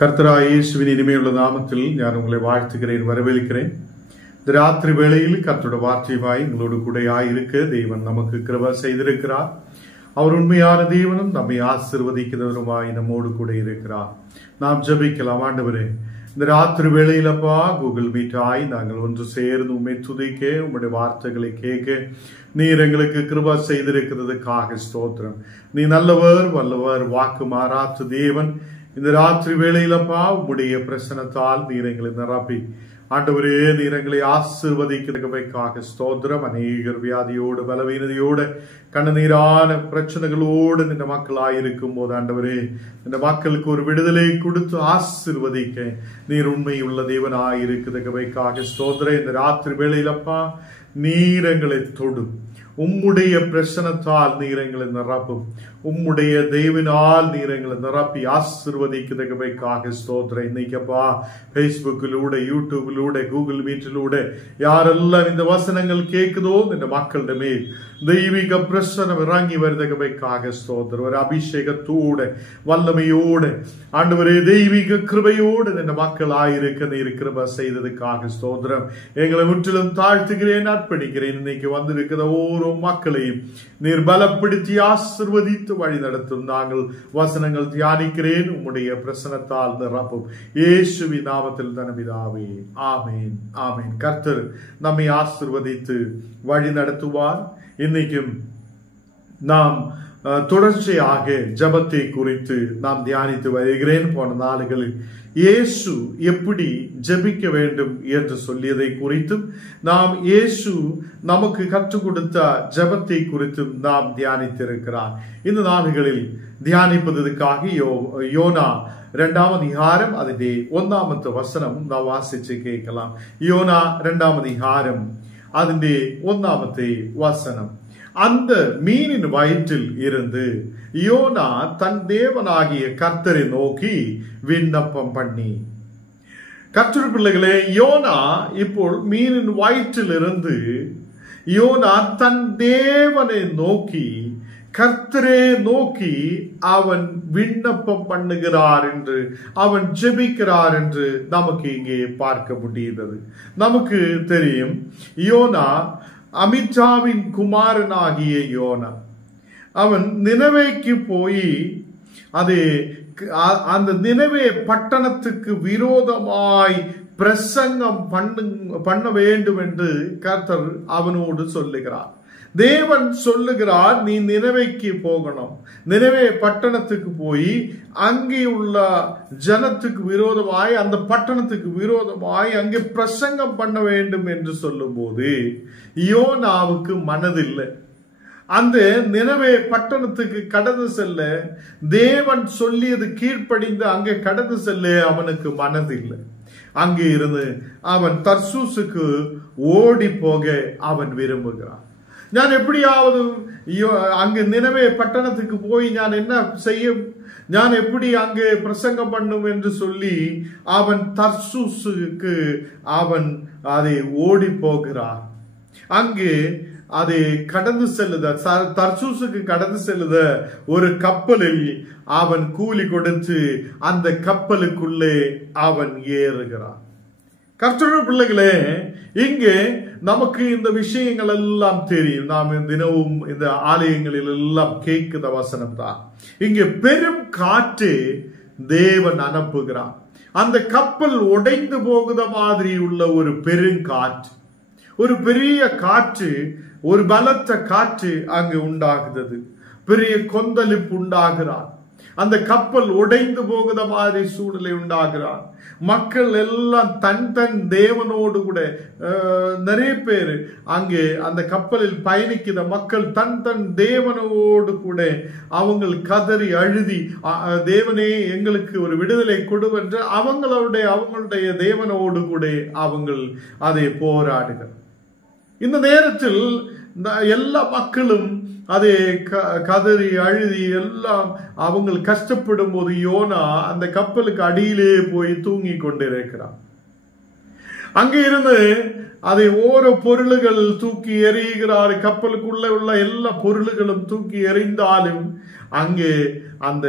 கர்த்தராகிய இயேசுவின் இனிமையுள்ள நாமத்தில் நான் உங்களை வாழ்த்துகிறேன், வரவேற்கிறேன். இந்த ராத்திரி வேளையில் கர்த்தருடைய வார்த்தையாய் உங்களோடு கூட இருக்க தேவன் நமக்கு கிருபை செய்திருக்கிறார். அவர் உண்மையான தேவனும் நம்மை ஆசீர்வதிக்கிறவருமாய் நம்மோடு கூட இருக்கிறார். நாம் ஜெபிக்கலாம். ஆண்டவரே, இந்த ராத்திரி வேளையிலப்பா கூகுள் மீட்டாய் நாங்கள் ஒன்று சேர்ந்து உண்மை துதிக்க, உங்களுடைய வார்த்தைகளை கேட்க நீர் எங்களுக்கு கிருபை செய்திருக்கிறதுக்காக ஸ்தோத்திரம். நீ நல்லவர், வல்லவர், வாக்கு மாறாத்த தேவன். இந்த ராத்திரி வேளையிலப்பா உம்முடைய பிரசனத்தால் நீர் எங்களை நிரப்பி ஆண்டவரே நீர் எங்களை ஆசீர்வதிக்கிறதுக்காக ஸ்தோத்திரம். அநேகர் வியாதியோடு பலவீனதையோடு கண்ணீரான பிரச்சனைகளோடு இந்த மக்களாயிருக்கும் போது ஆண்டவரே இந்த மக்களுக்கு ஒரு விடுதலை கொடுத்து ஆசீர்வதிக்க நீர் உண்மை உள்ள தேவனாயிருக்கிறதுக்காக ஸ்தோத்திரம். இந்த ராத்திரி வேளையிலப்பா நீர் எங்களை தொடும், உம்முடைய பிரசனத்தால் நீர் எங்களை நிரப்பும், உம்முடைய தெய்வனால் நீர் எங்களை நிரப்பி ஆசீர்வதிக்கிறதுக்காக ஸ்தோத்திரம். இன்னைக்கப்பா பேஸ்புக்கிலூടെ, யூடியூபிலூടെ, கூகுள் மீட்டிலூടെ யாரெல்லாம் இந்த வசனங்கள் கேட்குதோ இந்த மக்களிட மேல் தெய்வீக பிரசனம் இறங்கி வருவதற்காக ஸ்தோத்திரம். ஒரு அபிஷேகத்தோட வல்லமையோட ஆண்டவரே தெய்வீக கிருபையோடு இந்த மக்கள் ஆயிருக்க நீர் கிருபை செய்ததுக்காக ஸ்தோத்திரம். எங்களை முற்றிலும் தாழ்த்துகிறேன், அர்ப்பணிக்கிறேன். இன்னைக்கு வந்திருக்கிற ஒவ்வொரு மக்களையும் நீர் பலப்படுத்தி ஆசீர்வதித்து வழி நடத்தும். நாங்கள் வசனங்கள் தியானிக்கிறேன், உம்முடைய பிரசனத்தால் நிரப்பும். இயேசுவின் நாமத்தில் தனபிதாவே, ஆமேன், ஆமேன். கர்த்தர் நம்மை ஆசீர்வதித்து வழி நடத்துவார். இன்னைக்கும் நாம் தொடர்ச்சியாக ஜபத்தை குறித்து நாம் தியானித்து வருகிறேன். போன நாளுகளில் இயேசு எப்படி ஜெபிக்க வேண்டும் என்று சொல்லியதை குறித்தும் நாம் இயேசு நமக்கு கற்றுக் கொடுத்த ஜபத்தை குறித்தும் நாம் தியானித்திருக்கிறார். இந்த நாளுகளில் தியானிப்பதற்காக யோனா 2ஆம் அதிகாரம் അതിന്റെ 1ാമത്തെ വചനം നാം വാസിച്ച് കേൾக்கலாம். യോനാ 2ஆம் அதிகாரம் അതിന്റെ 1ാമത്തെ வசனம். அந்த மீனின் வயிற்றில் இருந்து யோனா தன் தேவனாகிய கர்த்தரை நோக்கி விண்ணப்பம் பண்ணி. கர்த்தர் பிள்ளைகளே, யோனா இப்போ மீனின் வயிற்றில் இருந்து யோனா தன் தேவனை நோக்கி, கர்த்தரை நோக்கி அவன் விண்ணப்பம் பண்ணுகிறார் என்று, அவன் ஜெபிக்கிறார் என்று நமக்கு இங்கே பார்க்க முடிகிறது. நமக்கு தெரியும் யோனா அமித்தாவின் குமாரனாகிய யோனா. அவன் நினவேக்கு போய் அந்த நினவே பட்டணத்துக்கு விரோதமாய் பிரசங்கம் பண்ண வேண்டும் என்று கர்த்தர் அவனோடு சொல்லுகிறார். தேவன் சொல்லுகிறார், நீ நினவேக்கு போகணும், நினவே பட்டணத்துக்கு போய் அங்கே உள்ள ஜனத்துக்கு விரோதமாய், அந்த பட்டணத்துக்கு விரோதமாய் அங்கே பிரசங்கம் பண்ண வேண்டும் என்று சொல்லும் போது யோனாவுக்கு மனதில்லை. அந்த நினவே பட்டணத்துக்கு கடந்து செல்ல, தேவன் சொல்லியது கீழ்ப்படிந்து அங்கே கடந்து செல்ல அவனுக்கு மனதில்லை. அங்கே இருந்து அவன் தர்சூசுக்கு ஓடி போக அவன் விரும்புகிறான். ഞാൻ எப்படியாவது அங்கு நினவே பட்டணத்துக்கு போய் நான் என்ன செய்யும், நான் எப்படி அங்கே பிரசங்கம் பண்ணும் என்று சொல்லி அவன் தர்சூசுக்கு அவன் அதை ஓடி போகிறான். அங்கு அதை கடந்து செல்லுத, தர்சூசுக்கு கடந்து செல்லுத ஒரு கப்பலில் அவன் கூலி கொடுத்து அந்த கப்பலுக்குள்ளே அவன் ஏறுகிறான். கர்த்தருடைய பிள்ளைகளே, இங்கே நமக்கு இந்த விஷயங்கள் எல்லாம் தெரியும். நாம் தினமும் இந்த ஆலயங்களில் எல்லாம் கேட்கிற வசனம் தான். இங்கே பெரும் காற்று தேவன் அனுப்புகிறான். அந்த கப்பல் உடைந்து போகுத மாதிரி உள்ள ஒரு பெருங்காற்று, ஒரு பெரிய காற்று, ஒரு பலத்த காற்று அங்கு உண்டாகுது. பெரிய கொந்தளிப்பு உண்டாகிறார். அந்த கப்பல் உடைந்து போகுத மாதிரி சூழ்நிலை உண்டாகிறார். மக்கள் எல்லாம் தன் தன் தேவனோடு கூட, நிறைய பேர் அங்கே அந்த கப்பலில் பயணிக்கிற மக்கள் தன் தன் தேவனோடு கூட அவங்க கதறி அழுதி, தேவனே எங்களுக்கு ஒரு விடுதலை கொடுவென்று அவங்களுடைய தேவனோடு கூட அவங்க அதை போராடுகிறார். இந்த நேரத்தில் எல்லா மக்களும் அதை கதறி அழுதி எல்லாம் அவங்க கஷ்டப்படும் போது யோனா அந்த கப்பலுக்கு அடியிலே போய் தூங்கி கொண்டிருக்கிறான். அங்கே இருந்து அதை ஓரோ பொருள்கள் தூக்கி எறிகிறார். கப்பலுக்குள்ள உள்ள எல்லா பொருள்களும் தூக்கி எறிந்தாலும் அங்கே அந்த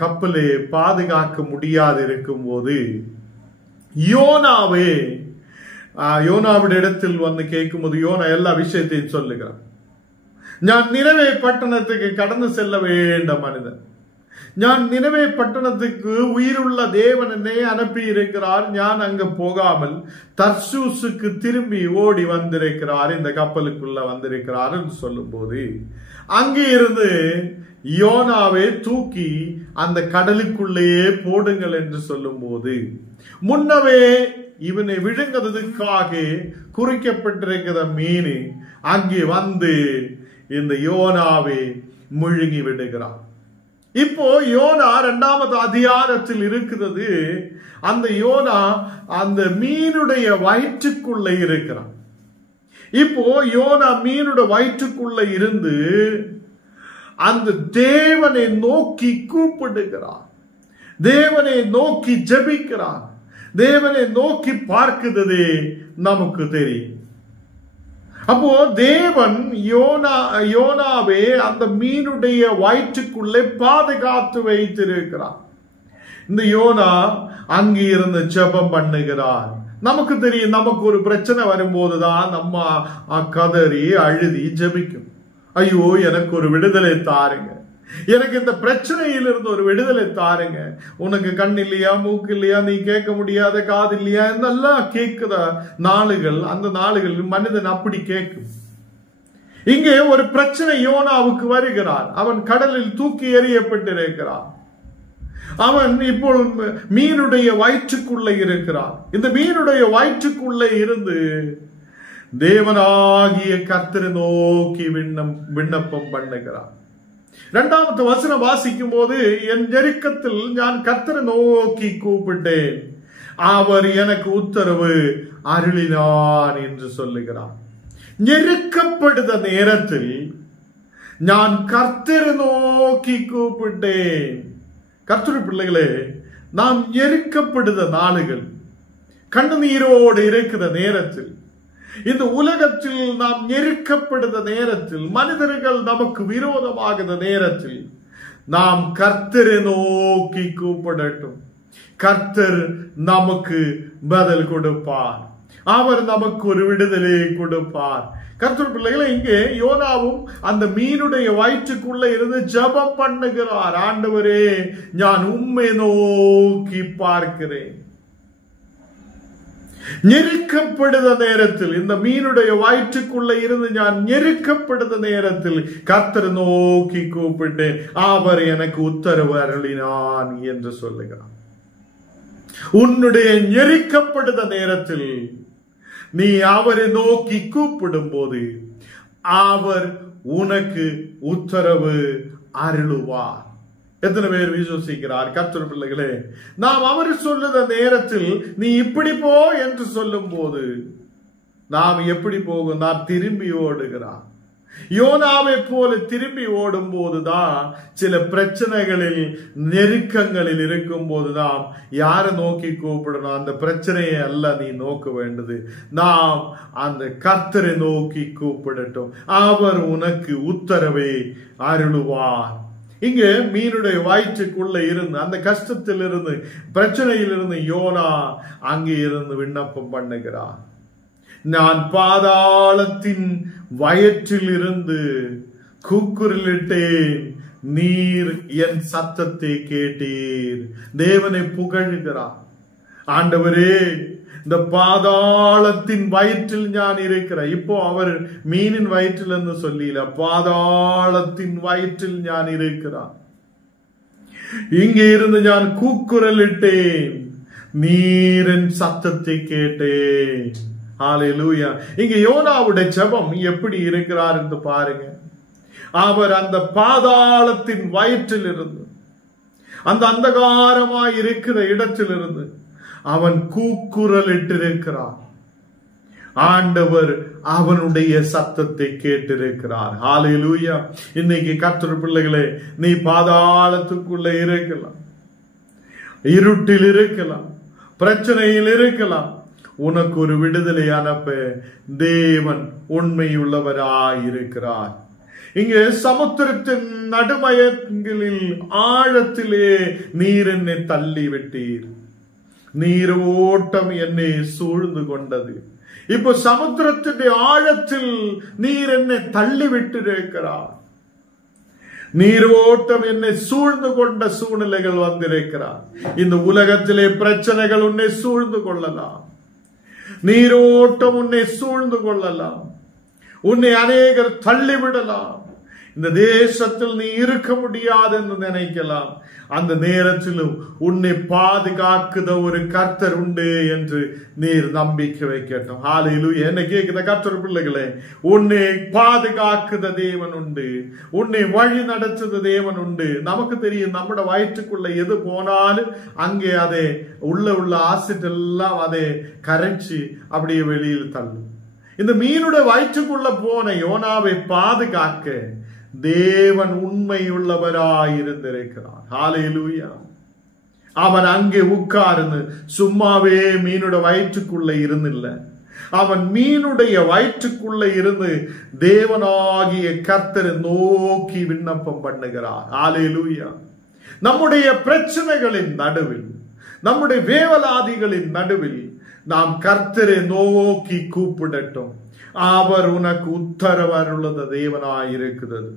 கப்பலை பாதுகாக்க முடியாது இருக்கும் போது யோனாவிட இடத்தில் வந்து கேட்கும் போது யோனா எல்லா விஷயத்தையும் சொல்லுகிறான். நான் நினவே பட்டணத்துக்கு கடந்து செல்ல வேண்ட மனிதன், நான் நினவே பட்டணத்துக்கு உயிருள்ள தேவன் என்னை அனுப்பி இருக்கிறார், நான் அங்க போகாமல் தர்சூசுக்கு திரும்பி ஓடி வந்திருக்கிறார், இந்த கப்பலுக்குள்ள வந்திருக்கிறார் என்று சொல்லும் போது அங்கே இருந்து யோனாவை தூக்கி அந்த கடலுக்குள்ளேயே போடுங்கள் என்று சொல்லும் போது முன்னவே இவனை விழுங்குறதுக்காக குறிக்கப்பட்டிருக்கிற மீன் அங்கே வந்து இந்த யோனாவை முழுங்கி விடுகிறான். இப்போ யோனா 2வது அதிகாரத்தில் இருக்கிறது. அந்த யோனா அந்த மீனுடைய வயிற்றுக்குள்ள இருக்கிறான். இப்போ யோனா மீனுடைய வயிற்றுக்குள்ள இருந்து அந்த தேவனை நோக்கி கூப்பிடுகிறான், தேவனை நோக்கி ஜெபிக்கிறான், தேவனை நோக்கி பார்க்குதே நமக்கு தெரியும். அப்போ தேவன் யோனாவே அந்த மீனுடைய வயிற்றுக்குள்ளே பாதுகாத்து வைத்திருக்கிறார். இந்த யோனா அங்கே இருந்து ஜெபம் பண்ணுகிறார். நமக்கு தெரியும், நமக்கு ஒரு பிரச்சனை வரும்போதுதான் நம்ம கதறி அழுதி ஜெபிக்கும். ஐயோ எனக்கு ஒரு விடுதலை தாருங்க, எனக்கு இந்த பிரச்சனையிலிருந்து ஒரு விடுதலை தாருங்க. உனக்கு கண் இல்லையா, மூக்கு இல்லையா, நீ கேட்க முடியாத காது இல்லையா, இதெல்லாம் கேட்கிற நாளுகள், அந்த நாளுகள் மனிதன் அப்படி கேட்கும். இங்கே ஒரு பிரச்சனை யோனாவுக்கு வருகிறார். அவன் கடலில் தூக்கி எறியப்பட்டிருக்கிறான். அவன் இப்போ மீனுடைய வயிற்றுக்குள்ள இருக்கிறான். இந்த மீனுடைய வயிற்றுக்குள்ள இருந்து தேவனாகிய கர்த்தரை நோக்கி விண்ணப்பம் பண்ணுகிறான். 2வது வசனம் வாசிக்கும் போது, என் நெருக்கத்தில் நான் கர்த்தரை நோக்கி கூப்பிட்டேன், அவர் எனக்கு உத்தரவு அருளினான் என்று சொல்லுகிறான். நெருக்கப்படுத நேரத்தில் நான் கர்த்தரை நோக்கி கூப்பிட்டேன். கர்த்தருடைய பிள்ளைகளே, நாம் நெருக்கப்படுத நாளுகள், கண்ணீரோடு இருக்கிற நேரத்தில், இந்த உலகத்தில் நாம் நெருக்கப்படுத நேரத்தில், மனிதர்கள் நமக்கு விரோதமாகிற நேரத்தில் நாம் கர்த்தரை நோக்கி கூப்பிடட்டும். கர்த்தர் நமக்கு பதில் கொடுப்பார், அவர் நமக்கு ஒரு விடுதலை கொடுப்பார். கர்த்தர் பிள்ளைகளை, இங்கே யோனாவும் அந்த மீனுடைய வயிற்றுக்குள்ள இருந்து ஜெபம் பண்ணுகிறார். ஆண்டவரே, நான் உம்மை நோக்கி பார்க்கிறேன். நெருக்கப்படுத நேரத்தில், இந்த மீனுடைய வயிற்றுக்குள்ள இருந்து நான் நெருக்கப்படுத நேரத்தில் கர்த்தரை நோக்கி கூப்பிட்டு அவர் எனக்கு உத்தரவு அருளினான் என்று சொல்லுகிறான். உன்னுடைய நெருக்கப்படுத நேரத்தில் நீ அவரை நோக்கி கூப்பிடும் போது அவர் உனக்கு உத்தரவு அருளுவார். எத்தனை பேர் விசுவசிக்கிறார்? கர்த்தர் பிள்ளைகளே, நாம் அவர் சொல்லுத நேரத்தில் நீ இப்படி போ என்று சொல்லும் போது நாம் எப்படி போகும்? நாம் திரும்பி ஓடுகிறார். யோனாவை போல திரும்பி ஓடும் போதுதான் சில பிரச்சனைகளில், நெருக்கங்களில் இருக்கும் போதுதான் யாரை நோக்கி கூப்பிடணும்? அந்த பிரச்சனையை அல்ல நீ நோக்க வேண்டியது, நாம் அந்த கர்த்தரை நோக்கி கூப்பிடட்டும், அவர் உனக்கு உத்தரவை அருளுவார். இங்க மீனுடைய வயிற்றுக்குள்ள இருந்து, அந்த கஷ்டத்தில் இருந்து, பிரச்சனையில் இருந்து யோனா அங்கே இருந்து விண்ணப்பம் பண்ணுகிறார். நான் பாதாளத்தின் வயிற்றில் இருந்து கூக்குரலிட்டேன், நீர் என் சத்தத்தை கேட்டீர். தேவனை புகழ்கிறார். ஆண்டவரே, இந்த பாதாளத்தின் வயிற்றில் நான் இருக்கிறேன். இப்போ அவர் மீனின் வயிற்றில் என்று சொல்லல, பாதாளத்தின் வயிற்றில் நான் இருக்கிறான். இங்கே இருந்து நான் கூக்குரலிட்டேன், நீரின் சத்தத்தை கேட்டேன். ஹல்லேலூயா. இங்க யோனாவுடைய ஜெபம் எப்படி இருக்கிறார் என்று பாருங்க. அவர் அந்த பாதாளத்தின் வயிற்றில் இருந்து, அந்த அந்தகாரமாய் இருக்கிற இடத்திலிருந்து அவன் கூக்குரலிட்டிருக்கிறான். ஆண்டவர் அவனுடைய சத்தத்தை கேட்டிருக்கிறார். ஹல்லேலூயா. இன்னைக்கு கர்த்தர் பிள்ளைகளே, நீ பாதாளத்துக்குள்ள இருக்கலாம், இருட்டில் இருக்கலாம், பிரச்சனையில் இருக்கலாம், உனக்கு ஒரு விடுதலை அனுப்ப தேவன் உண்மையுள்ளவராயிருக்கிறார். இங்கே சமுத்திரத்தின் நடுமயங்களில் ஆழத்திலே நீர் என்னை தள்ளி விட்டீர், நீர் ஓட்டம் என்னை சூழ்ந்து கொண்டது. இப்போ சமுத்திரத்தின் ஆழத்தில் நீர் என்னை தள்ளி விட்டிருக்கிறார். நீரோட்டம் என்னை சூழ்ந்து கொண்ட சூழ்நிலைகள் வந்திருக்கிறார். இந்த உலகத்திலே பிரச்சனைகள் உன்னை சூழ்ந்து கொள்ளலாம், நீரோட்டம் உன்னை சூழ்ந்து கொள்ளலாம், உன்னை அநேகர் தள்ளிவிடலாம். இந்த தேசத்தில் நீ இருக்க முடியாது என்று நினைக்கலாம். அந்த நேரத்திலும் உன்னை பாதுகாக்குத ஒரு கர்த்தர் உண்டு என்று நீர் நம்பிக்கை வைக்கட்டும். ஹல்லேலூயா. என்ன கேட்குத கர்த்தர் பிள்ளைகளே, உன்னை பாதுகாக்குத தேவன் உண்டு, உன்னை வழி நடத்துத தேவன் உண்டு. நமக்கு தெரியும், நம்முடைய வயிற்றுக்குள்ள எது போனாலும் அங்கே அதை உள்ள ஆசிட் எல்லாம் அதை கரைச்சி அப்படியே வெளியில் தள்ளும். இந்த மீனுடைய வயிற்றுக்குள்ள போன யோனாவை பாதுகாக்க தேவன் உண்மையுள்ளவராயிருந்திருக்கிறார். ஹல்லேலூயா. அவன் அங்கே உட்கார்ந்து சும்மாவே மீனுடைய வயிற்றுக்குள்ள இருந்தில்ல, அவன் மீனுடைய வயிற்றுக்குள்ள இருந்து தேவனாகிய கர்த்தரை நோக்கி விண்ணப்பம் பண்ணுகிறார். ஹல்லேலூயா. நம்முடைய பிரச்சனைகளின் நடுவில், நம்முடைய வேவலாதிகளின் நடுவில் நாம் கர்த்தரை நோக்கி கூப்பிடட்டும். அவர் உனக்கு உத்தரவருள்ள தேவனாயிருக்கிறது.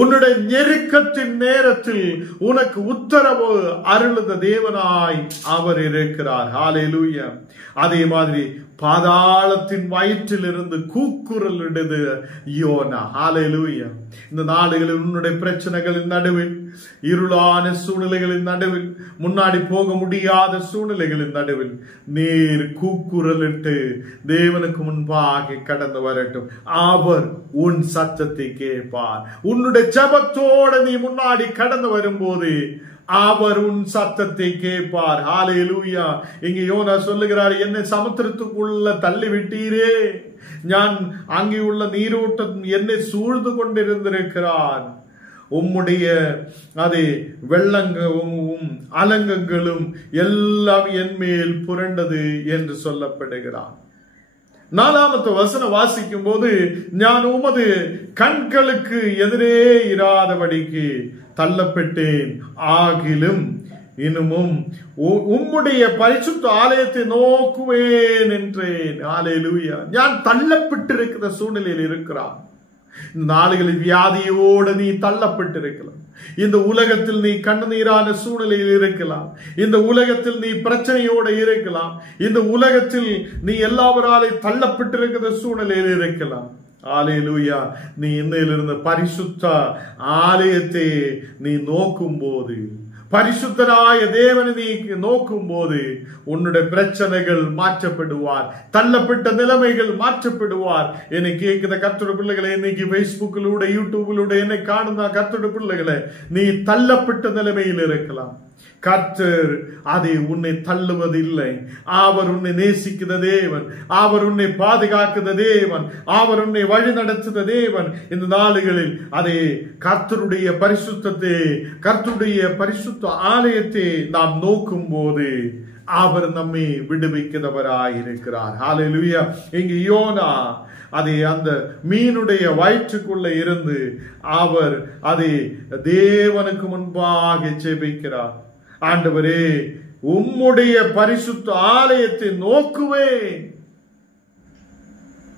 உன்னுடைய நெருக்கத்தின் நேரத்தில் உனக்கு உத்தரவு அருளுத தேவனாய் அவர் இருக்கிறார். ஹல்லேலூயா. அதே மாதிரி பாதாளத்தின் வயிற்றில் இருந்து கூக்குரல் இடுது யோனா. ஹல்லேலூயா. இந்த நாடுகளில் உன்னுடைய பிரச்சனைகளின் நடுவில், இருளான சூழ்நிலைகளின் நடுவில், முன்னாடி போக முடியாத சூழ்நிலைகளின் நடுவில் நீர் கூக்குரலிட்டு தேவனுக்கு முன்பாக கடந்து வரட்டும். அவர் உன் சத்தத்தை கேட்பார். உன்னுடைய ஜெபத்தோட நீ முன்னாடி கடந்து வரும்போது அவர் உன் சத்தத்தை கேட்பார். ஹல்லேலூயா. இங்க யோனா சொல்லுகிறார், என்னை சமுத்திரத்துக்குள்ள தள்ளி விட்டீரே, நான் அங்கே உள்ள நீரோட்டம் என்னை சூழ்ந்து கொண்டிருந்திருக்கிறார், உம்முடைய அதே வெள்ளங்களும் அலங்கங்களும் எல்லாம் என் மேல் புரண்டது என்று சொல்லப்படுகிறார். 4வது வசனம் வாசிக்கும் போது, நான் உமது கண்களுக்கு எதிரே இராதபடிக்கு தள்ளப்பட்டேன், ஆகிலும் இன்னமும் உம்முடைய பரிசுத்த ஆலயத்தை நோக்குவேன் என்றேன். ஹல்லேலூயா. நான் தள்ளப்பட்டிருக்கிற சூழ்நிலையில் இருக்கிறான். இந்த நாடுகளில் வியாதியோடு நீ தள்ளப்பட்டிருக்கலாம், இந்த உலகத்தில் நீ கண்ணீரான சூழ்நிலையில் இருக்கலாம், இந்த உலகத்தில் நீ பிரச்சனையோடு இருக்கலாம், இந்த உலகத்தில் நீ எல்லாவராலே தள்ளப்பட்டிருக்கிற சூழ்நிலையில் இருக்கலாம். ஹல்லேலூயா. நீ இன்னையிலிருந்து பரிசுத்த ஆலயத்தை நீ நோக்கும் போது, பரிசுத்தராய தேவனை நீ நோக்கும் போது உன்னுடைய பிரச்சனைகள் மாற்றப்படுவார், தள்ளப்பட்ட நிலைமைகள் மாற்றப்படுவார். என்னை கேட்கிற கர்த்தருடைய பிள்ளைகளை, இன்னைக்கு பேஸ்புக்கிலூட யூடியூபிலூட என்னை காணுதா கர்த்தருடைய பிள்ளைகளை, நீ தள்ளப்பட்ட நிலைமையில் இருக்கலாம். கர்த்தர் அதை உன்னை தள்ளுவதில்லை. அவர் உன்னை நேசிக்கிற தேவன், அவர் உன்னை பாதுகாக்கிற தேவன், அவர் உன்னை வழி நடத்துகிற தேவன். இந்த நாளுகளில் அதை கர்த்தருடைய பரிசுத்தத்தை, கர்த்தருடைய பரிசுத்த ஆலயத்தை நாம் நோக்கும் போது அவர் நம்மை விடுவிக்கிறவராயிருக்கிறார். ஹல்லேலூயா. இங்கு யோனா அதை அந்த மீனுடைய வயிற்றுக்குள்ள இருந்து அவர் அதை தேவனுக்கு முன்பாக ஜெபிக்கிறார். ஆண்டவரே, உம்முடைய பரிசுத்த ஆலயத்தை நோக்குவேன்.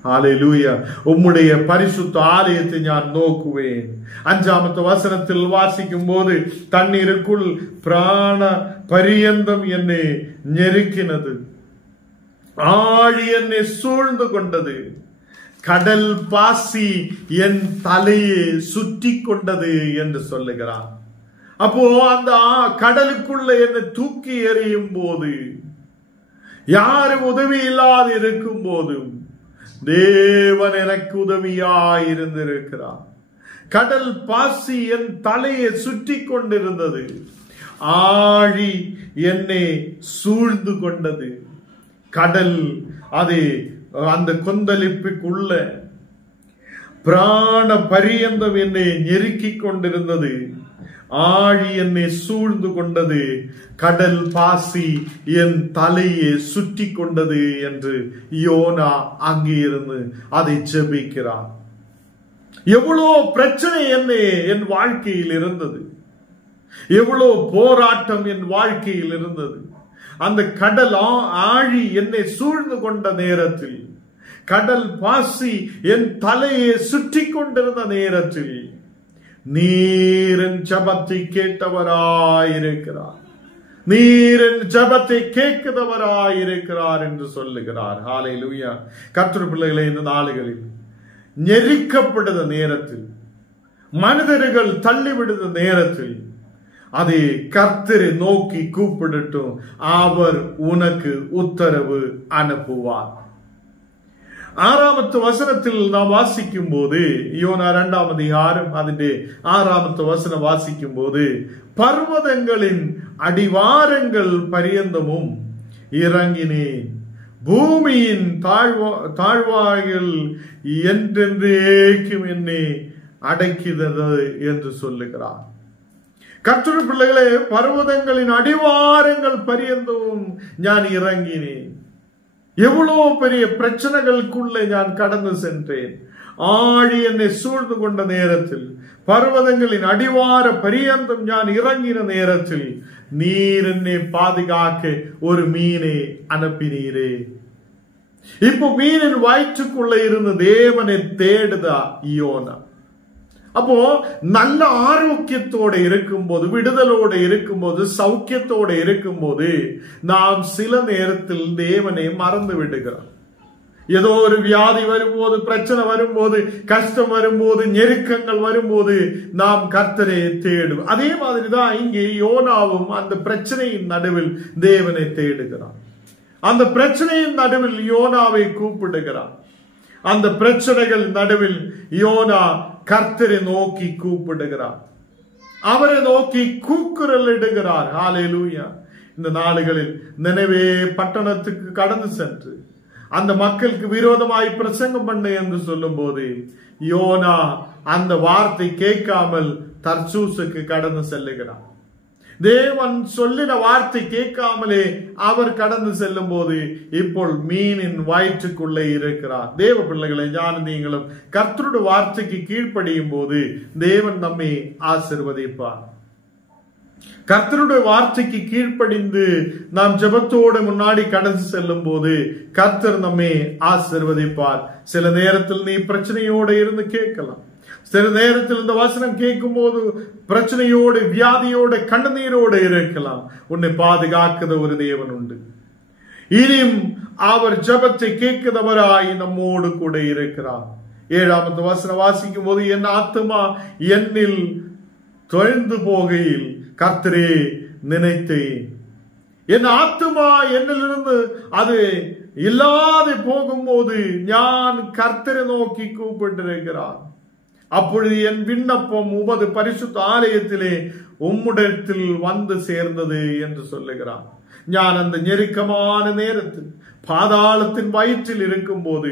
ஹல்லேலூயா. உம்முடைய பரிசுத்த ஆலயத்தை நான் நோக்குவேன். 5வது வசனத்தில் வாசிக்கும் போது, தண்ணீருக்குள் பிராண பரியந்தம் என்னை நெருக்கினது, ஆழி என்னை சூழ்ந்து கொண்டது, கடல் பாசி என் தலையை சுற்றி கொண்டது என்று சொல்லுகிறான். அப்போ அந்த கடலுக்குள்ள என்னை தூக்கி எறியும் போது, யாரும் உதவி இல்லாது இருக்கும் போதும் தேவன் எனக்கு உதவியாயிருந்திருக்கிறார். கடல் பாசி என் தலையை சுற்றி கொண்டிருந்தது, ஆழி என்னை சூழ்ந்து கொண்டது, கடல் அது அந்த கொந்தளிப்புக்குள்ள பிராண பரியந்தம் என்னை நெருக்கி கொண்டிருந்தது, ஆழி என்னை சூழ்ந்து கொண்டது, கடல் பாசி என் தலையை சுற்றி கொண்டது என்று யோனா அங்கே இருந்து அதை ஜெபிக்கிறார். எவ்வளோ பிரச்சனை என் வாழ்க்கையில் இருந்தது, எவ்வளோ போராட்டம் என் வாழ்க்கையில் இருந்தது. அந்த கடல் ஆழி என்னை சூழ்ந்து கொண்ட நேரத்தில், கடல் பாசி என் தலையை சுற்றி கொண்டிருந்த நேரத்தில் நீரின் ஜபத்தை கேட்டவராயிருக்கிறார், நீரின் ஜபத்தை கேட்கிறவராயிருக்கிறார் என்று சொல்லுகிறார். ஹல்லேலூயா. கர்த்தருடைய பிள்ளைகளே, இந்த நாளுகளில் நெருக்கப்படுத நேரத்தில், மனிதர்கள் தள்ளிவிடுத நேரத்தில் அதை கர்த்தரை நோக்கி கூப்பிடட்டும், அவர் உனக்கு உத்தரவு அனுப்புவார். 6வது வசனத்தில் நாம் வாசிக்கும் போது, யோனா 2ஆம் அதிகாரம் அதிலே 6வது வசனம் வாசிக்கும் போது, பர்வதங்களின் அடிவாரங்கள் பரியந்தமும் இறங்கினேன், பூமியின் தாழ்வாய்கள் என்றென்றைக்கும் என்னை அடக்கினது என்று சொல்லுகிறார். கர்த்தருடைய பிள்ளைகளே, பர்வதங்களின் அடிவாரங்கள் பரியந்தமும் நான் இறங்கினேன். எவ்வளவு பெரிய பிரச்சனைகளுக்குள்ளே நான் கடந்து சென்றேன். ஆழி என்னை சூழ்ந்து கொண்ட நேரத்தில், பர்வதங்களின் அடிவார பரியந்தம் நான் இறங்கின நேரத்தில் நீர் என்னை பாதுகாக்க ஒரு மீனை அனுப்பினீரே. இப்போ மீனின் வயிற்றுக்குள்ள இருந்து தேவனை தேடுதா யோனா. அப்போ நல்ல ஆரோக்கியத்தோட இருக்கும்போது, விடுதலோட இருக்கும்போது, சௌக்கியத்தோட இருக்கும்போது நாம் சில நேரத்தில் தேவனை மறந்து விடுகிறோம். ஏதோ ஒரு வியாதி வரும்போது, பிரச்சனை வரும்போது, கஷ்டம் வரும்போது, நெருக்கங்கள் வரும்போது நாம் கர்த்தரை தேடுவோம். அதே மாதிரிதான் இங்கே யோனாவும் அந்த பிரச்சனையின் நடுவில் தேவனை தேடுகிறான். அந்த பிரச்சனையின் நடுவில் யோனாவை கூப்பிடுகிறான். அந்த பிரச்சனைகள் நடுவில் யோனா கர்த்தரை நோக்கி கூப்பிடுகிறார், அவரை நோக்கி கூக்குரல் இடுகிறார். ஹல்லேலூயா. இந்த நாளுகளில் நினைவே பட்டணத்துக்கு கடந்து சென்று அந்த மக்களுக்கு விரோதமாய் பிரசங்கம் பண்ண என்று சொல்லும் போது யோனா அந்த வார்த்தை கேட்காமல் தர்சூசுக்கு கடந்து செல்லுகிறார். தேவன் சொல்லின வார்த்தை கேட்காமலே அவர் கடந்து செல்லும் போது இப்போ மீனின் வயிற்றுக்குள்ளே இருக்கிறார். தேவ பிள்ளைகளை, ஞான நீங்களும் கர்த்தருடைய வார்த்தைக்கு கீழ்ப்படியும் போது தேவன் நம்மை ஆசீர்வதிப்பார். கர்த்தருடைய வார்த்தைக்கு கீழ்ப்படிந்து நாம் ஜெபத்தோடு முன்னாடி கடந்து செல்லும் போது கர்த்தர் நம்மை ஆசீர்வதிப்பார். சில நேரத்தில் நீ பிரச்சனையோடு இருந்து கேட்கலாம். சில நேரத்தில் இந்த வசனம் கேட்கும் போது பிரச்சனையோடு, வியாதியோடு, கண்ணீரோடு இருக்கலாம். உன்னை பாதுகாக்கிற ஒரு தேவன் உண்டு. இனியும் அவர் ஜெபத்தை கேட்கிறவராய் நம்மோடு கூட இருக்கிறார். 7வது வசனம் வாசிக்கும் போது, என் ஆத்துமா என்னில் தொய்ந்து போகையில் கர்த்தரே நினைத்தேன். என் ஆத்துமா என்னிலிருந்து அது இல்லாது போகும்போது நான் கர்த்தரை நோக்கி கூப்பிட்டிருக்கிறார். அப்பொழுது என் விண்ணப்பம் உமது பரிசுத்த ஆலயத்திலே உம்முடத்தில் வந்து சேர்ந்தது என்று சொல்லுகிறார். நான் அந்த நெருக்கமான நேரத்தில் பாதாளத்தின் வயிற்றில் இருக்கும் போது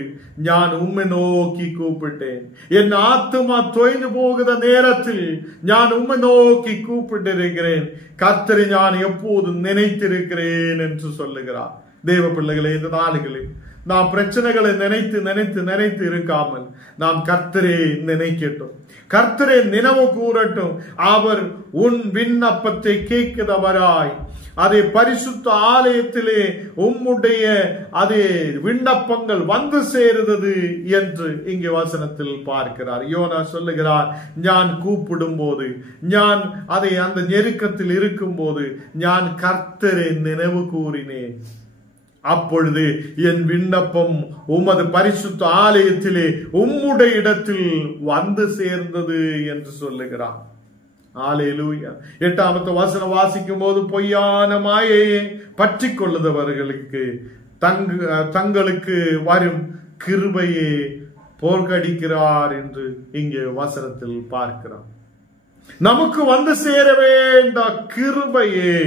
நான் உம்மை நோக்கி கூப்பிட்டேன். என் ஆத்துமா தொய்ந்து போகிற நேரத்தில் நான் உம்மை நோக்கி கூப்பிட்டிருக்கிறேன். கர்த்தரை நான் எப்போதும் நினைத்திருக்கிறேன் என்று சொல்லுகிறார். தேவ பிள்ளைகளே, இந்த நாளுகளில் நாம் பிரச்சனைகளை நினைத்து நினைத்து நினைத்து இருக்காமல் நாம் கர்த்தரை நினைக்கட்டும், கர்த்தரை நினைவு கூறட்டும். அவர் உன் விண்ணப்பத்தை கேட்கிறவராய் அதே பரிசுத்த ஆலயத்திலே உம்முடைய அதே விண்ணப்பங்கள் வந்து சேருது என்று இங்கே வசனத்தில் பார்க்கிறார். யோனா சொல்லுகிறார், நான் கூப்பிடும் போது, நான் அதை அந்த நெருக்கத்தில் இருக்கும் போது நான் கர்த்தரை நினைவு கூறினேன். அப்பொழுது என் விண்ணப்பம் உமது பரிசுத்த ஆலயத்திலே உம்முடைய இடத்தில் வந்து சேர்ந்தது என்று சொல்லுகிறார். ஹல்லேலூயா. 8வது வசனம் வாசிக்கும் போது, பொய்யான மாயையை பற்றி கொள்ளுதவர்களுக்கு தங்களுக்கு வரும் கிருபையை போர்க்கடிக்கிறார் என்று இங்கே வசனத்தில் பார்க்கிறார். நமக்கு வந்து சேர வேண்ட கிருபையே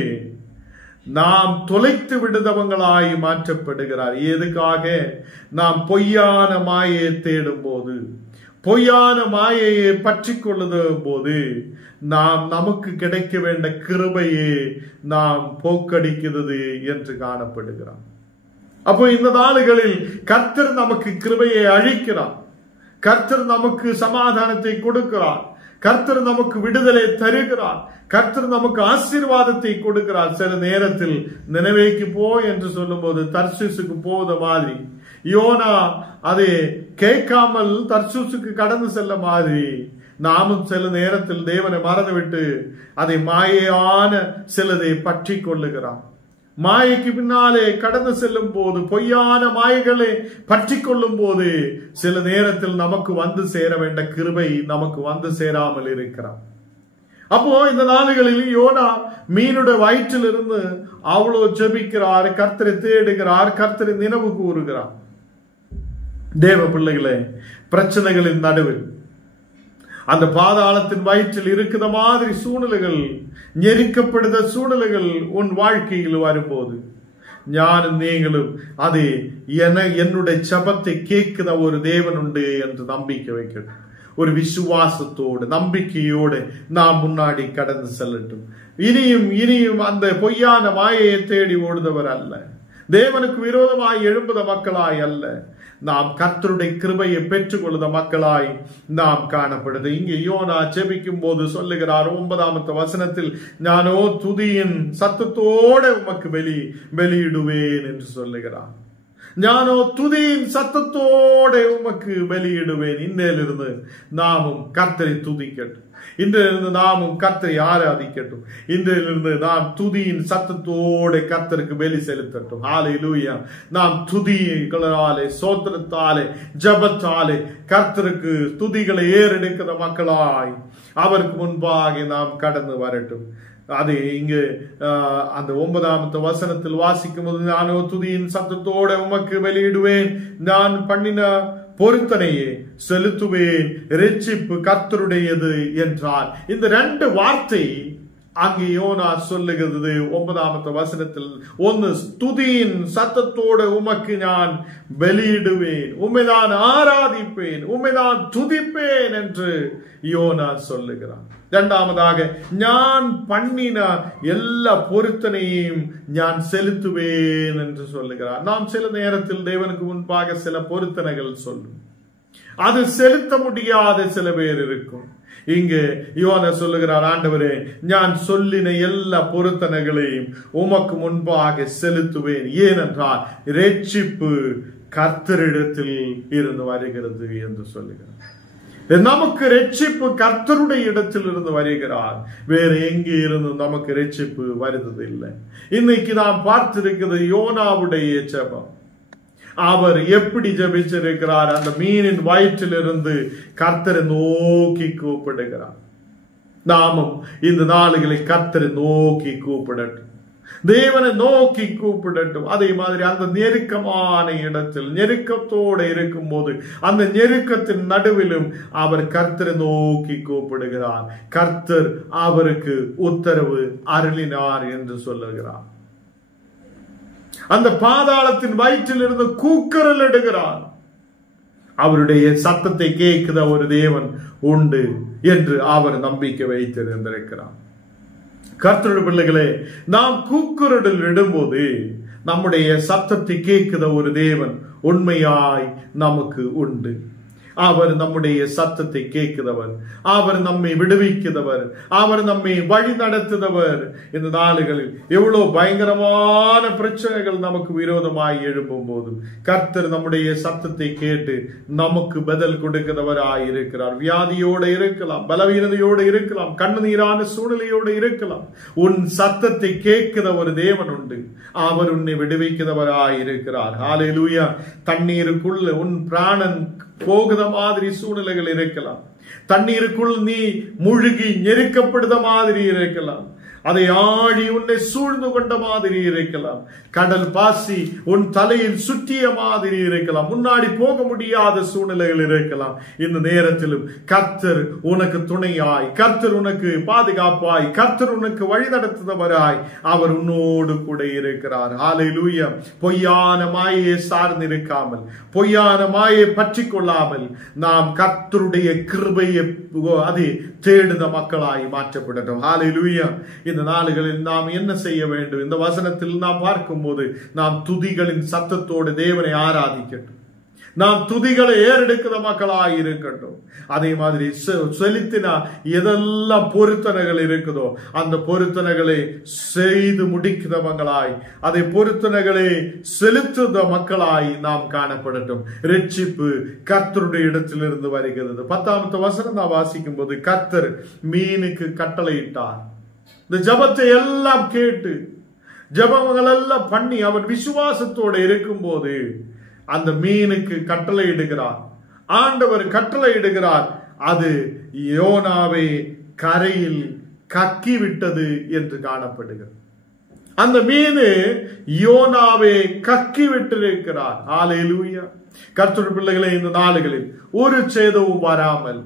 நாம் தொலைத்து விடுதவங்களாய் மாற்றப்படுகிறார். எதுக்காக? நாம் பொய்யான மாயை தேடும் போது, பொய்யான மாயையை பற்றி கொள்ளுத போது நாம் நமக்கு கிடைக்க வேண்ட கிருபையே நாம் போக்கடிக்கிறது என்று காணப்படுகிறார். அப்போ இந்த நாளுகளில் கர்த்தர் நமக்கு கிருபையை அழிக்கிறார். கர்த்தர் நமக்கு சமாதானத்தை கொடுக்கிறார். கர்த்தர் நமக்கு விடுதலை தருகிறார். கர்த்தர் நமக்கு ஆசீர்வாதத்தை கொடுக்கிறார். சில நேரத்தில் நினைவேக்கு போ என்று சொல்லும் போது தர்சீசுக்கு போவத மாதிரி, யோனா அதை கேட்காமல் தர்சீசுக்கு கடந்து செல்ல மாதிரி, நாமும் சில நேரத்தில் தேவனை மறந்துவிட்டு அதை மாயையான சிலதை பற்றி கொள்ளுகிறார். மாயைக்கு பின்னாலே கடந்து செல்லும் போது, பொய்யான மாயைகளை பற்றி கொள்ளும் போது சில நேரத்தில் நமக்கு வந்து சேர வேண்ட கிருபை நமக்கு வந்து சேராமல் இருக்கிறார். அப்போ இந்த நாளுகளில் யோனா மீனுடைய வயிற்றிலிருந்து அவ்வளவு ஜெபிக்கிறார், கர்த்தரை தேடுகிறார், கர்த்தரை நினைவு கூறுகிறார். தேவ பிள்ளைகளே, பிரச்சனைகளின் நடுவில் அந்த பாதாளத்தின் வயிற்றில் இருக்கிற மாதிரி சூழ்நிலைகள், நெருக்கப்படுத சூழ்நிலைகள் உன் வாழ்க்கையில் வரும்போது ஞானும் நீங்களும் அது என்னுடைய ஜெபத்தை கேட்கிற ஒரு தேவன் உண்டு என்று நம்பிக்கை வைக்கணும். ஒரு விசுவாசத்தோடு நம்பிக்கையோடு நாம் முன்னாடி கடந்து செல்லட்டும். இனியும் இனியும் அந்த பொய்யான மாயையை தேடி ஓடுதவர் அல்ல, தேவனுக்கு விரோதமாய் எழும்புத மக்களாய் அல்ல, நாம் கர்த்தருடைய கிருபையை பெற்றுக் கொள்ளுத மக்களாய் நாம் காணப்படுது. இங்கே யோனா ஜெபிக்கும் போது சொல்லுகிறார் 9ஆம் வசனத்தில், நானோ துதியின் சத்தத்தோட உமக்கு வெளியிடுவேன் என்று சொல்லுகிறார். ஞானோ துதியின் சத்தத்தோட உமக்கு வெளியிடுவேன். இன்றிலிருந்து நாமும் கர்த்தரை துதிக்கட்டும். இன்றிலிருந்து நாமும் கர்த்தரை ஆராதிக்கட்டும். இன்றிலிருந்து நாம் துதியின் சத்தத்தோட கர்த்தருக்கு வெளி செலுத்தட்டும். ஹல்லேலூயா. நாம் துதிகளாலே, சோத்திரத்தாலே, ஜபத்தாலே கர்த்தருக்கு துதிகளை ஏறெடுக்கிற மக்களாய் அவருக்கு முன்பாக நாம் கடந்து வரட்டும். அது இங்கு அந்த 9ஆம் வசனத்தில் வாசிக்கும் போது, நானோ துதியின் சத்தத்தோட உமக்கு வெளியிடுவேன், நான் பண்ணின பொருத்தனையே செலுத்துவேன், இரட்சிப்பு கர்த்தருடையது என்றார். இந்த 2 வார்த்தை அங்கே யோனா சொல்லுகிறது 9ஆம் வசனத்தில். ஒன்னு, துதியின் சத்தத்தோட உமக்கு நான் வெளியிடுவேன், உம்மைதான் ஆராதிப்பேன், உம்மைதான் துதிப்பேன் என்று யோனா சொல்லுகிறான். இரண்டாவதாக, நான் பண்ணின எல்லா பொருத்தனையும் நான் செலுத்துவேன் என்று சொல்லுகிறார். நாம் சில நேரத்தில் தேவனுக்கு முன்பாக சில பொருத்தனைகள் சொல்லும், அது செலுத்த முடியாத சில பேர் இருக்கும். இங்கு யோனா சொல்லுகிறார், ஆண்டவரே, நான் சொல்லின எல்லா பொருத்தனைகளையும் உமக்கு முன்பாக செலுத்துவேன், ஏனென்றால் இரட்சிப்பு கர்த்தரிடத்தில் இருந்து வருகிறது என்று சொல்லுகிறார். நமக்கு இரட்சிப்பு கர்த்தருடைய இடத்தில் இருந்து வருகிறார், வேற எங்கே இருந்து நமக்கு இரட்சிப்பு வருவது இல்லை. இன்னைக்கு நாம் பார்த்திருக்கிறது யோனாவுடைய ஜெபம். அவர் எப்படி ஜெபிச்சிருக்கிறார்? அந்த மீனின் வயிற்றிலிருந்து கர்த்தரை நோக்கி கூப்பிடுகிறார். நாமும் இந்த நாளுகளை கர்த்தரை நோக்கி கூப்பிடட்டும், தேவனை நோக்கி கூப்பிடட்டும். அதே மாதிரி அந்த நெருக்கமான இடத்தில் நெருக்கத்தோடு இருக்கும் போது அந்த நெருக்கத்தின் நடுவிலும் அவர் கர்த்தரை நோக்கி கூப்பிடுகிறார். கர்த்தர் அவருக்கு உத்தரவு அருளினார் என்று சொல்லுகிறார். அந்த பாதாளத்தின் வயிற்றில் இருந்து கூக்குரல் இடுகிறார். அவருடைய சத்தத்தை கேட்கிற ஒரு தேவன் உண்டு என்று அவர் நம்பிக்கை வைத்திருந்திருக்கிறார். கர்த்தருடைய பிள்ளைகளே, நாம் கூக்குரலில் இடும்போது நம்முடைய சத்தத்தை கேட்கிற ஒரு தேவன் உண்மையாய் நமக்கு உண்டு. அவர் நம்முடைய சத்தத்தை கேட்கிறவர், அவர் நம்மை விடுவிக்கிறவர், அவர் நம்மை வழி நடத்துகிறவர். இந்த நாளுகளில் எவ்வளவு பயங்கரமான பிரச்சனைகள் நமக்கு விரோதமாய் எழும்பும் போதும் கர்த்தர் நம்முடைய சத்தத்தை கேட்டு நமக்கு பதில் கொடுக்கிறவராய் இருக்கிறார். வியாதியோடு இருக்கலாம், பலவீனதையோடு இருக்கலாம், கண்ணீரான சூழ்நிலையோடு இருக்கலாம், உன் சத்தத்தை கேட்கிற ஒரு தேவன் உண்டு. அவர் உன்னை விடுவிக்கிறவராய் இருக்கிறார். ஹல்லேலூயா. தண்ணீருக்குள்ள உன் பிராணன் போகுத மாதிரி சூழ்நிலைகள் இருக்கலாம், தண்ணீருக்குள் நீ முழுகி நெருக்கப்படுத மாதிரி இருக்கலாம். அதை ஆழி உன்னை சூழ்ந்து கொண்ட மாதிரி இருக்கலாம். கடல் பாசி உன் தலையில் சுற்றிய மாதிரி இருக்கலாம். முன்னாடி போக முடியாத சூழ்நிலைகள் இருக்கலாம். இந்த நேரத்திலும் கர்த்தர் உனக்கு துணையாய், கர்த்தர் உனக்கு பாதுகாப்பாய், கர்த்தர் உனக்கு வழி நடத்துபவராய் அவர் உன்னோடு கூட இருக்கிறார். ஹல்லேலூயா. பொய்யான மாயை சார்ந்திருக்காமல், பொய்யான மாயை பற்றி கொள்ளாமல் நாம் கர்த்தருடைய கிருபையை அதை தேடுத மக்களாய் மாற்றப்படட்டும். ஹல்லேலூயா. இந்த நாளுகளில் நாம் என்ன செய்ய வேண்டும்? இந்த வசனத்தில் நாம் பார்க்கும் போது நாம் துதிகளின் சத்தத்தோடு தேவனை ஆராதிக்கட்டும். நாம் துதிகளை ஏறெடுக்கிற மக்களாய் இருக்கட்டும். அதே மாதிரி செலுத்தினா எதெல்லாம் பொருத்தனைகள் இருக்குதோ அந்த பொருத்தனைகளை செய்து முடிக்கிறவங்களாய், அதை பொருத்தனைகளை செலுத்துத மக்களாய் நாம் காணப்படட்டும். ரட்சிப்பு கர்த்தருடைய இடத்திலிருந்து வருகிறது. 10வது வசனம் நான் வாசிக்கும் போது, கர்த்தர் மீனுக்கு கட்டளையிட்டார். இந்த ஜபத்தை எல்லாம் கேட்டு ஜபங்கள் எல்லாம் பண்ணி அவன் விசுவாசத்தோடு இருக்கும் போது அந்த மீனுக்கு கட்டளை இடுகிறார். ஆண்டவர் கட்டளை இடுகிறார். அது யோனாவை கரையில் கக்கி விட்டது என்று காணப்படுகிறது. அந்த மீன் யோனாவை கக்கி விட்டிருக்கிறார். ஹல்லேலூயா. கர்த்தருடைய பிள்ளைகளே, இந்த நாளுகளில் ஒரு சேதமும் வராமல்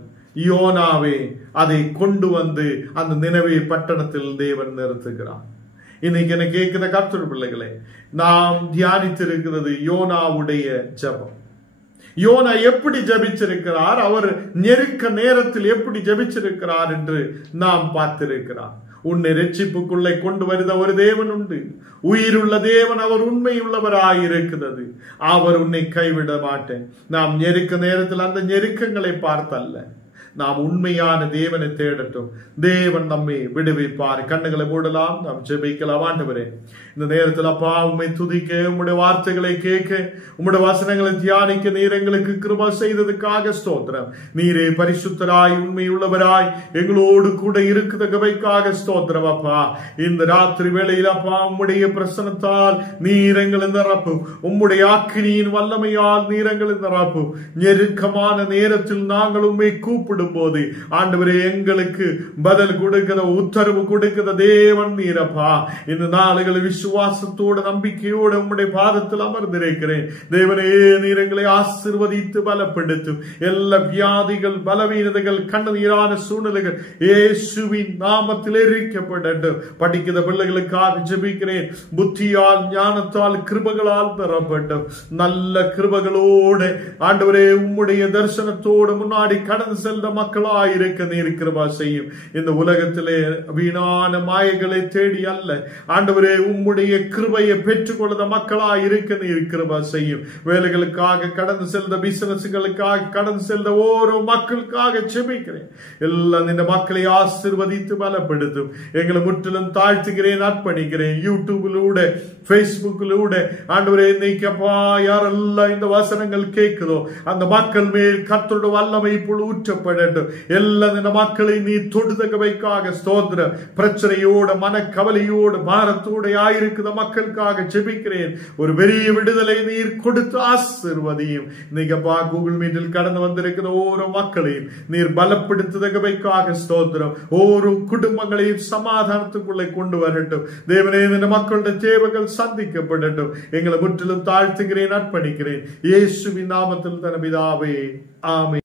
யோனாவே அதை கொண்டு வந்து அந்த நினைவே பட்டணத்தில் தேவன் நிறுத்துகிறார். இன்னைக்கு என்ன கேட்கிற கர்த்தருடைய பிள்ளைகளே, நாம் தியானித்திருக்கிறது யோனாவுடைய ஜபம். யோனா எப்படி ஜபிச்சிருக்கிறார், அவர் நெருக்க நேரத்தில் எப்படி ஜபிச்சிருக்கிறார் என்று நாம் பார்த்திருக்கிறார். உன்னை ரட்சிப்புக்குள்ளே கொண்டு வருத ஒரு தேவன் உண்டு. உயிருள்ள தேவன், அவர் உண்மை உள்ளவராயிருக்கிறது. அவர் உன்னை கைவிட மாட்டேன். நாம் நெருக்க நேரத்தில் அந்த நெருக்கங்களை பார்த்தல்ல, நாம் உண்மையான தேவனை தேடட்டும். தேவன் நம்மை விடுவிப்பார். கண்ணுகளை மூடலாம், நாம் ஜெபிக்கலாம். ஆண்டவரே, இந்த நேரத்தில் அப்பா உம்மை துதிக்க, உம்முடைய வார்த்தைகளை கேட்க, உம்முடைய வசனங்களை தியானிக்க நீர் எங்களுக்கு கிருபை செய்ததுக்காக ஸ்தோத்திரம். நீரே பரிசுத்தராய் உண்மை உள்ளவராய் எங்களோடு கூட இருக்கிறதுக்காக ஸ்தோத்திரம். அப்பா, இந்த ராத்திரி வேளையில் அப்பா உம்முடைய பிரசனத்தால் நீர் எங்களை நிரப்பும். உம்முடைய அக்கினியின் வல்லமையால் நீர் எங்களை நிரப்பும். நெருக்கமான நேரத்தில் நாங்கள் உம்மை கூப்பிடும் போது ஆண்டவரே எங்களுக்கு பதில் கொடுக்கிற, உத்தரவு கொடுக்கிற தேவன் நீரப்பா. இந்த நாளுகளில் விசுவாசத்தோடு நம்பிக்கையோடு உம்முடைய பாதத்தில் அமர்ந்திருக்கிறேன். தேவனே, நீர் எங்களை ஆசீர்வதித்து பலப்படுத்தும். எல்லா வியாதிகள், பலவீனதைகள், கண்ணீரான சூழ்நிலைகள் இயேசுவின் நாமத்தில் எரிக்கப்படட்டும். படிக்கிற பிள்ளைகளுக்காக ஜெபிக்கிறேன். புத்தியால், ஞானத்தால், கிருபைகளால் தரப்பட்டும். நல்ல கிருபைகளோடு ஆண்டவரே உம்முடைய தரிசனத்தோடு முன்னாடி கடந்து செல்ல மக்களாயிருக்க நீர் கிருபை செய்யும். இந்த உலகத்திலே வீணான மாயைகளை தேடி அல்ல ஆண்டவரே, உம்முடைய கிருபையை பெற்றுக்கொள்ள மக்களாயிருக்க நீர் கிருபை செய்யும். வேலைகளுக்காக கடந்து செல்த, பிசினஸ்களுக்காக கடந்து செல்த ஓரோ மக்களுக்காக ஜெபிக்கிறேன். எல்லாம் இந்த மக்களை ஆசீர்வதித்து பலப்படுத்தும். எங்களை முற்றிலும் தாழ்த்துகிறேன், அர்ப்பணிக்கிறேன். யூடியூபிலூட, பேஸ்புக்கிலூட ஆண்டவரே இன்னைக்கப்பா யாரெல்லாம் இந்த வசனங்கள் கேட்குதோ அந்த மக்கள் மேல் கர்த்தருடைய வல்லமை இப்பொழுது ஊற்றப்படட்டும். எல்லாம் இந்த மக்களை நீ தொடுதகவைக்காக ஸ்தோத்திரம். பிரச்சனையோட, மனக்கவலையோடு, பாரத்தோடு ஆயிருக்கிற மக்களுக்காக ஜெபிக்கிறேன். ஒரு பெரிய விடுதலை நீர் கொடுத்து ஆசீர்வதியும். இன்னைக்கப்பா கூகுள் மீட்டில் கடந்து வந்திருக்கிற ஒவ்வொரு மக்களையும் நீர் பலப்படுத்துதகவைக்காக ஸ்தோத்திரம். ஒவ்வொரு குடும்பங்களையும் சமாதானத்துக்குள்ளே கொண்டு வரட்டும். தேவனே, இந்த மக்களுடைய தேவைகள் சந்திக்கப்படட்டும். எங்களை முற்றிலும் தாழ்த்துகிறேன், அர்ப்பணிக்கிறேன். இயேசுவின் நாமத்தில் தன் பிதாவே, ஆமென்.